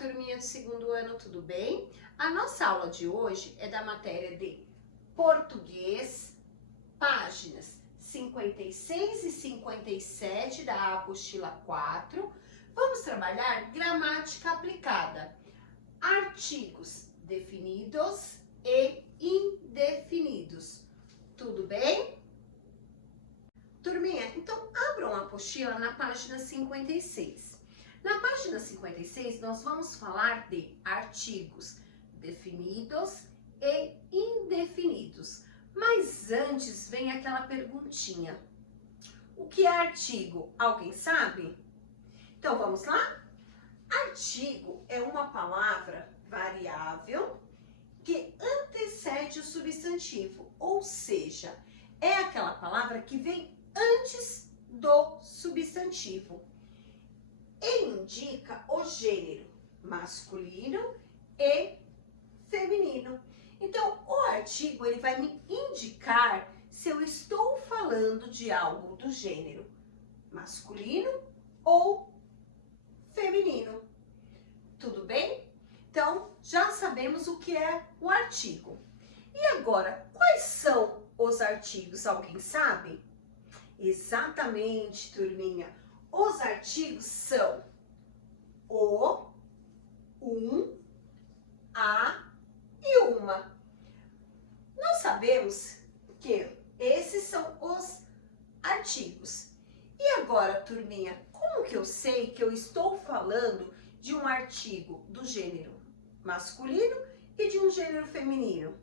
turminha do segundo ano, tudo bem? A nossa aula de hoje é da matéria de português, páginas 56 e 57 da apostila 4. Vamos trabalhar gramática aplicada, artigos definidos e indefinidos. Tudo bem? Turminha, então abram a apostila na página 56. Na página 56, nós vamos falar de artigos definidos e indefinidos. Mas antes vem aquela perguntinha. O que é artigo? Alguém sabe? Então vamos lá? Artigo é uma palavra variável que antecede o substantivo, ou seja, é aquela palavra que vem antes do substantivo e indica o gênero masculino e feminino. Então, o artigo ele vai me indicar se eu estou falando de algo do gênero masculino ou feminino. Tudo bem? Então, já sabemos o que é o artigo. E agora, quais são os artigos? Alguém sabe? Exatamente, turminha. Os artigos são o, um, a e uma. Nós sabemos que esses são os artigos. E agora, turminha, como que eu sei que eu estou falando de um artigo do gênero masculino e de um gênero feminino?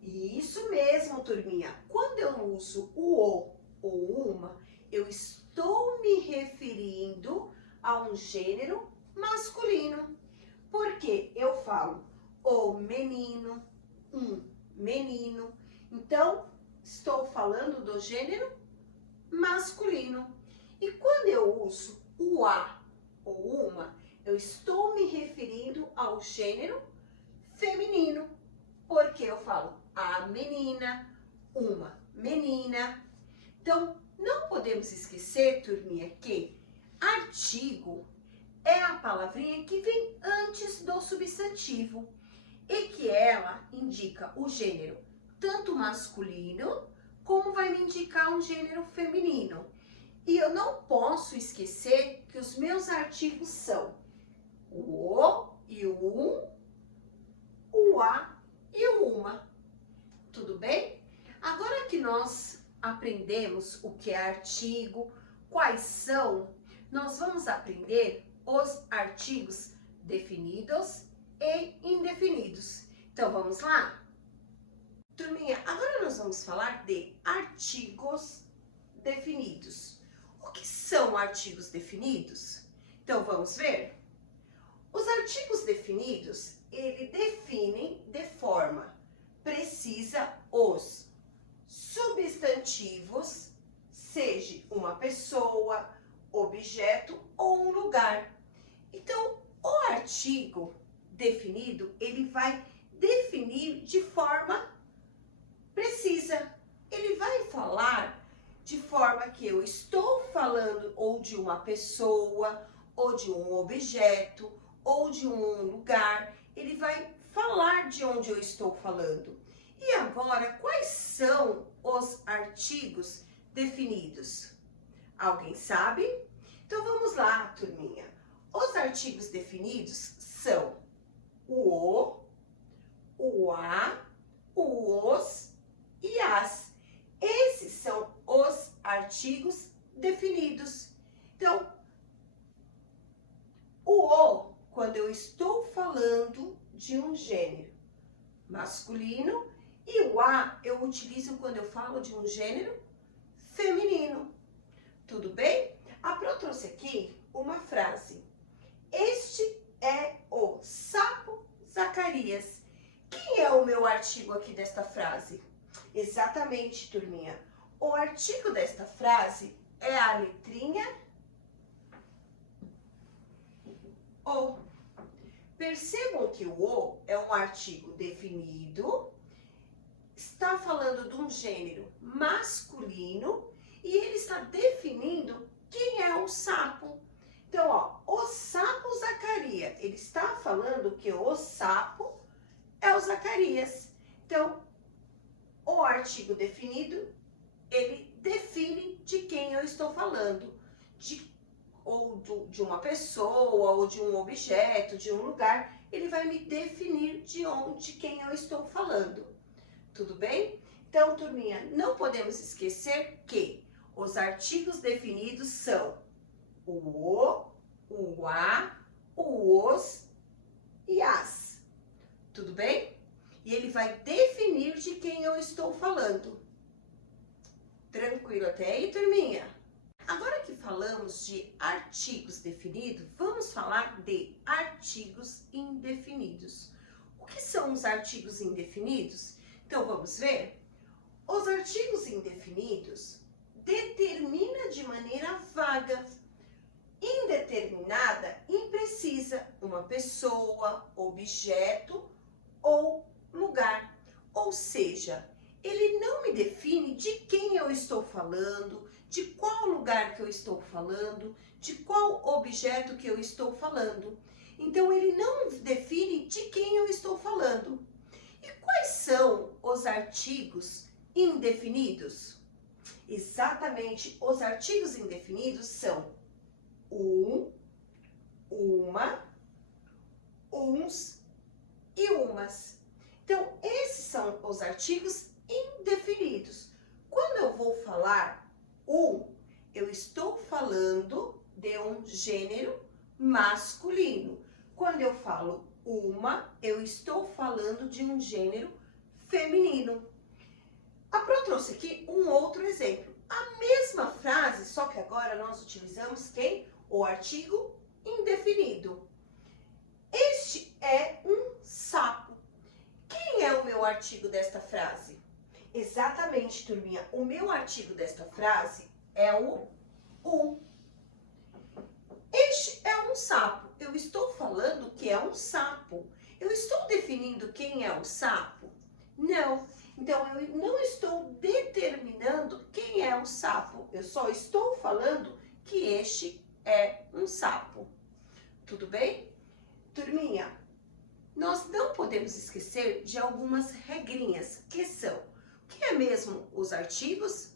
Isso mesmo, turminha. Quando eu uso o ou uma, eu estou me referindo a um gênero masculino. Porque eu falo o menino, um menino. Então, estou falando do gênero masculino. E quando eu uso o a ou uma, eu estou me referindo ao gênero feminino. Porque eu falo a menina, uma menina. Então, não podemos esquecer, turminha, que artigo é a palavrinha que vem antes do substantivo e que ela indica o gênero tanto masculino como vai me indicar um gênero feminino. E eu não posso esquecer que os meus artigos são o e o um, o a e o uma. Tudo bem? Agora que nós aprendemos o que é artigo, quais são, nós vamos aprender os artigos definidos e indefinidos. Então, vamos lá? Turminha, agora nós vamos falar de artigos definidos. O que são artigos definidos? Então, vamos ver? Os artigos definidos, ele definem de forma precisa os substantivos, seja uma pessoa, objeto ou um lugar. Então, o artigo definido, ele vai definir de forma precisa. Ele vai falar de forma que eu estou falando ou de uma pessoa, ou de um objeto, ou de um lugar. Ele vai falar de onde eu estou falando. E agora, quais são os artigos definidos? Alguém sabe? Então, vamos lá, turminha. Os artigos definidos são o a, o os e as. Esses são os artigos definidos. Então, o, quando eu estou falando de um gênero masculino, e o a eu utilizo quando eu falo de um gênero feminino. Tudo bem? A Pro trouxe aqui uma frase. Este é o sapo Zacarias. Quem é o meu artigo aqui desta frase? Exatamente, turminha. O artigo desta frase é a letrinha o. Percebam que o é um artigo definido, está falando de um gênero masculino e ele está definindo quem é o sapo. Então, ó, o sapo Zacarias ele está falando que o sapo é o Zacarias. Então, o artigo definido, ele define de quem eu estou falando, de uma pessoa, ou de um objeto, de um lugar. Ele vai me definir de quem eu estou falando. Tudo bem? Então, turminha, não podemos esquecer que os artigos definidos são o a, o os e as. Tudo bem? E ele vai definir de quem eu estou falando. Tranquilo até aí, turminha? Agora que falamos de artigos definidos, vamos falar de artigos indefinidos. O que são os artigos indefinidos? Então, vamos ver? Os artigos indefinidos determina de maneira vaga, indeterminada, imprecisa, uma pessoa, objeto ou lugar. Ou seja, ele não me define de quem eu estou falando, de qual lugar que eu estou falando, de qual objeto que eu estou falando. Então, ele não define de quem eu estou falando. E quais são os artigos indefinidos? Exatamente, os artigos indefinidos são uma, uns e umas. Então, esses são os artigos indefinidos. Quando eu vou falar eu estou falando de um gênero masculino. Quando eu falo uma, eu estou falando de um gênero feminino. A Pro trouxe aqui um outro exemplo. A mesma frase, só que agora nós utilizamos quem? O artigo indefinido. Este é um sapo. Quem é o meu artigo desta frase? Exatamente, turminha. O meu artigo desta frase é o um. Este é um sapo. Eu estou falando que é um sapo. Eu estou definindo quem é o sapo? Não. Então, eu não estou determinando quem é o sapo. Eu só estou falando que este é um sapo. Tudo bem? Turminha, nós não podemos esquecer de algumas regrinhas que são: o que é mesmo os artigos?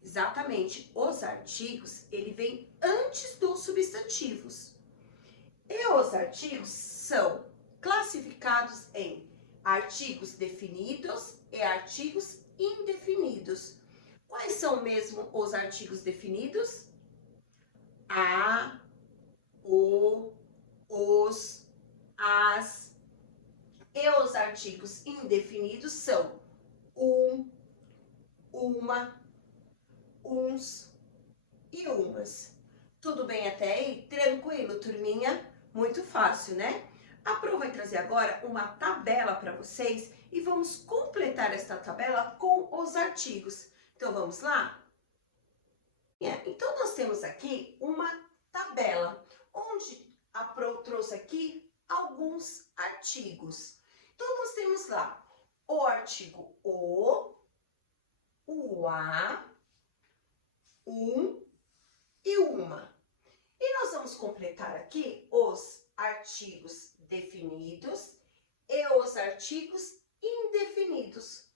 Exatamente, os artigos, ele vem antes dos substantivos. E os artigos são classificados em artigos definidos e artigos indefinidos. Quais são mesmo os artigos definidos? A, o, os, as. E os artigos indefinidos são uma, uns e umas. Tudo bem até aí? Tranquilo, turminha? Muito fácil, né? A Pro vai trazer agora uma tabela para vocês e vamos completar esta tabela com os artigos. Então, vamos lá? Então, nós temos aqui uma tabela, onde a Pro trouxe aqui alguns artigos. Então, nós temos lá o artigo o a, um e uma. E nós vamos completar aqui os artigos definidos e os artigos indefinidos.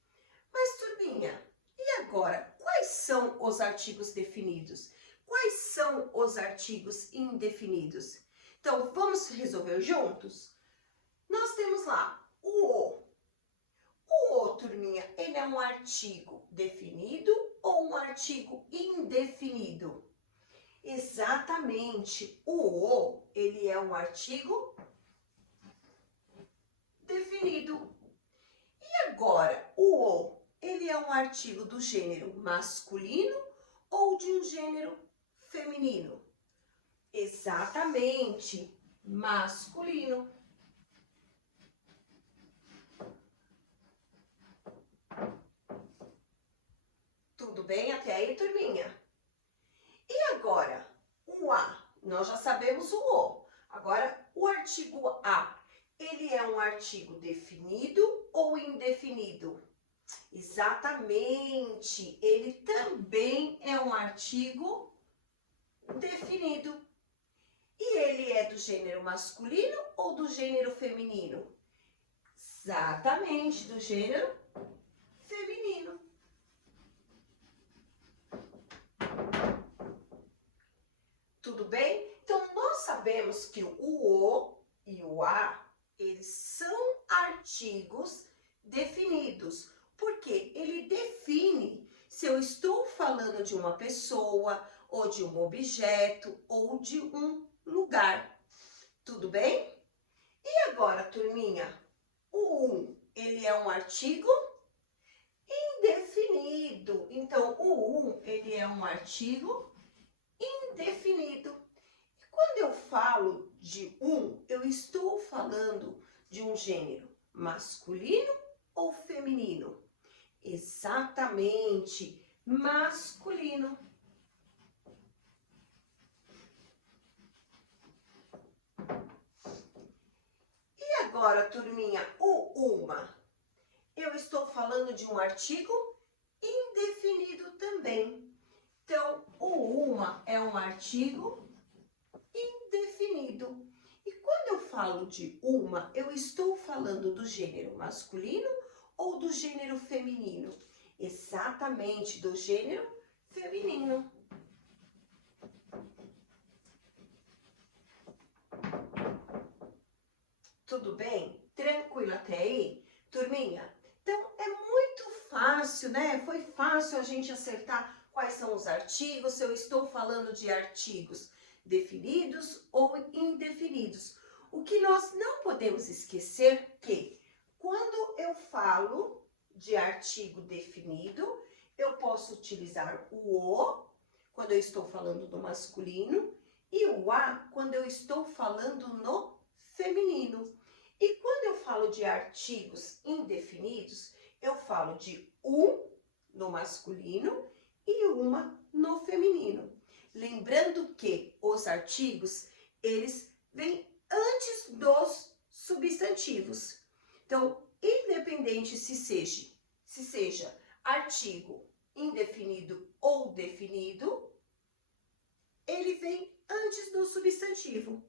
Mas, turminha, e agora? Quais são os artigos definidos? Quais são os artigos indefinidos? Então, vamos resolver juntos? Nós temos lá o. O, turminha, ele é um artigo definido ou um artigo indefinido? Exatamente, o, ele é um artigo definido. E agora, o, ele é um artigo do gênero masculino ou de um gênero feminino? Exatamente, masculino. Tudo bem até aí, turminha? E agora, o a, nós já sabemos o o. Agora, o artigo a, ele é um artigo definido ou indefinido? Exatamente, ele também é um artigo definido. E ele é do gênero masculino ou do gênero feminino? Exatamente, do gênero feminino. Tudo bem? Então, nós sabemos que o O e o A, eles são artigos definidos, porque ele define se eu estou falando de uma pessoa, ou de um objeto, ou de um lugar. Tudo bem? E agora, turminha, o ele é um artigo indefinido. Então, o ele é um artigo indefinido. E quando eu falo de eu estou falando de um gênero masculino ou feminino? Exatamente, masculino. E agora, turminha, uma? Eu estou falando de um artigo indefinido também. Então, uma é um artigo indefinido. E quando eu falo de uma, eu estou falando do gênero masculino ou do gênero feminino? Exatamente, do gênero feminino. Tudo bem? Tranquilo até aí? Turminha, então é muito fácil, né? Foi fácil a gente acertar quais são os artigos, se eu estou falando de artigos definidos ou indefinidos. O que nós não podemos esquecer que quando eu falo de artigo definido, eu posso utilizar o quando eu estou falando do masculino e o a quando eu estou falando no feminino. E quando eu falo de artigos indefinidos, eu falo de no masculino e uma no feminino. Lembrando que os artigos, eles vêm antes dos substantivos. Então, independente se seja artigo indefinido ou definido, ele vem antes do substantivo.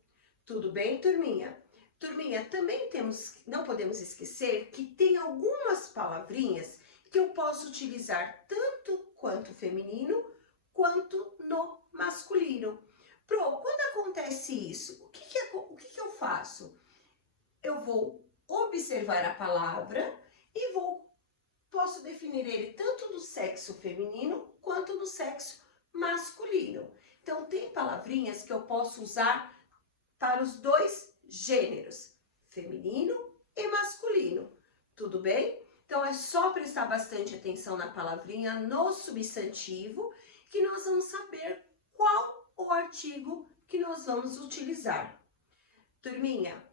Tudo bem, turminha? Turminha, também não podemos esquecer que tem algumas palavrinhas que eu posso utilizar tanto quanto feminino quanto no masculino. Pro, quando acontece isso, o que eu faço? Eu vou observar a palavra e posso definir ele tanto do sexo feminino quanto do sexo masculino. Então, tem palavrinhas que eu posso usar para os dois gêneros, feminino e masculino. Tudo bem? Então, é só prestar bastante atenção na palavrinha, no substantivo, que nós vamos saber qual o artigo que nós vamos utilizar. Turminha,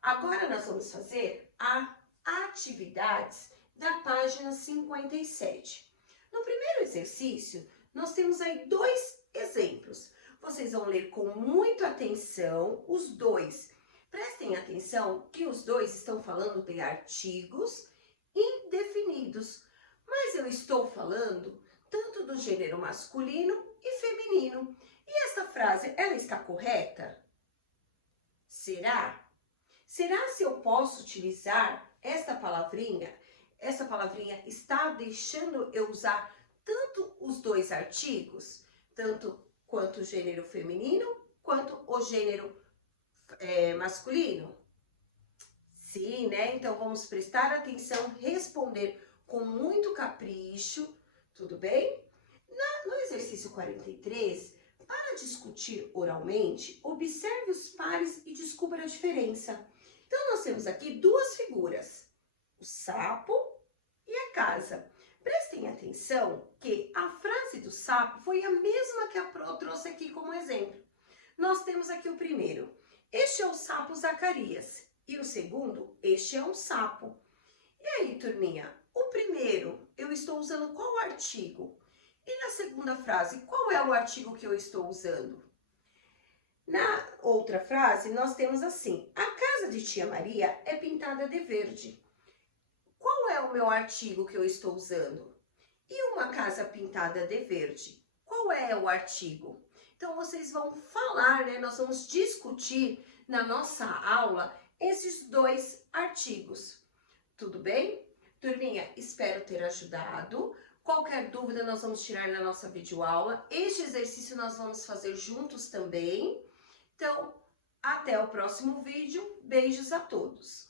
agora nós vamos fazer as atividades da página 57. No primeiro exercício, nós temos aí 2 exemplos. Vocês vão ler com muita atenção os dois. Prestem atenção que os dois estão falando de artigos indefinidos, mas eu estou falando tanto do gênero masculino e feminino. E essa frase, ela está correta? Será? Será se eu posso utilizar essa palavrinha? Essa palavrinha está deixando eu usar tanto os dois artigos, tanto quanto o gênero feminino, quanto o gênero masculino? Sim, né? Então, vamos prestar atenção, responder com muito capricho, tudo bem? No exercício 43, para discutir oralmente, observe os pares e descubra a diferença. Então, nós temos aqui 2 figuras, o sapo e a casa. Prestem atenção que a frase do sapo foi a mesma que a Pro trouxe aqui como exemplo. Nós temos aqui o primeiro, este é o sapo Zacarias. E o segundo, este é um sapo. E aí, turminha, o primeiro, eu estou usando qual artigo? E na segunda frase, qual é o artigo que eu estou usando? Na outra frase, nós temos assim, a casa de tia Maria é pintada de verde. Qual é o meu artigo que eu estou usando? E uma casa pintada de verde, qual é o artigo? Então, vocês vão falar, né? Nós vamos discutir na nossa aula esses dois artigos. Tudo bem? Turminha, espero ter ajudado. Qualquer dúvida nós vamos tirar na nossa videoaula. Este exercício nós vamos fazer juntos também. Então, até o próximo vídeo. Beijos a todos!